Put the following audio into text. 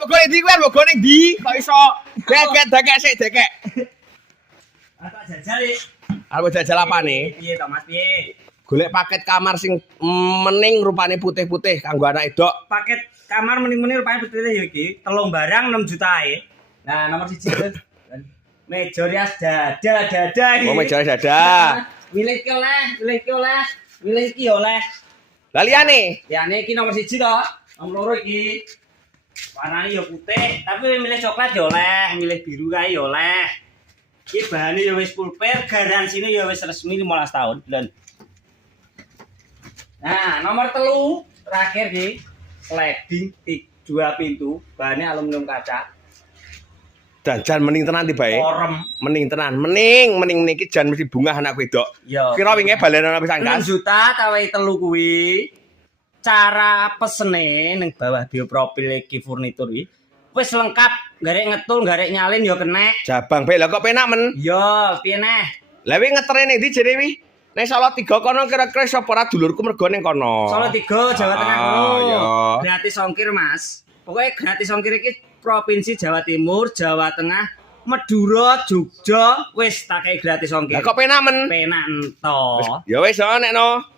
Bogone ndi kuwi bogone ndi kok iso dekek sik dekek. Tak jajal iki. Arep jajal apane? Piye to Mas piye? Golek paket kamar sing mening rupane putih-putih kanggo anak edok. Paket kamar meni-meni rupane putih ya iki, 3 barang 6 juta ae. Nah, nomor 1 meja rias dada iki. Oh meja dada. Milih iki oleh. Milih iki oleh. Lah liyane? Liyane iki nomor 1 to. Nomor 2 iki. Warnane ya putih, tapi milih coklat ya oleh, milih biru kae ya oleh. Iki bahane ya wis full pair, garansine ya wis resmi 15 tahun. Nah, nomor 3 terakhir iki sliding 2 pintu, bahannya aluminium kaca. Jan mening tenan tibae. Orem. Mening tenan. Mening iki jan mesti bungah anak wedok. Yo. Kira wingi balen ana pisan 6 juta tawahi 3 kuwi. Cara pesene ning bawah bioprofil iki furnitur iki wis lengkap, garek ngetul, garek nyalin ya kenek. Jabang bae. Lah kok penak men? Yo, piye neh? Lah wi ngetere ning ndi jere wi? Nek Solo 3 kono kira-kira sapa ora dulurku mergo ning kono. Solo 3 Jawa Tengah kono. Iya. Gratis ongkir, Mas. Pokoknya gratis ongkir iki provinsi Jawa Timur, Jawa Tengah, Madura, Jogja, wis tak kei gratis ongkir. Lah kok penak men? Penak ento. Ya wis nek no.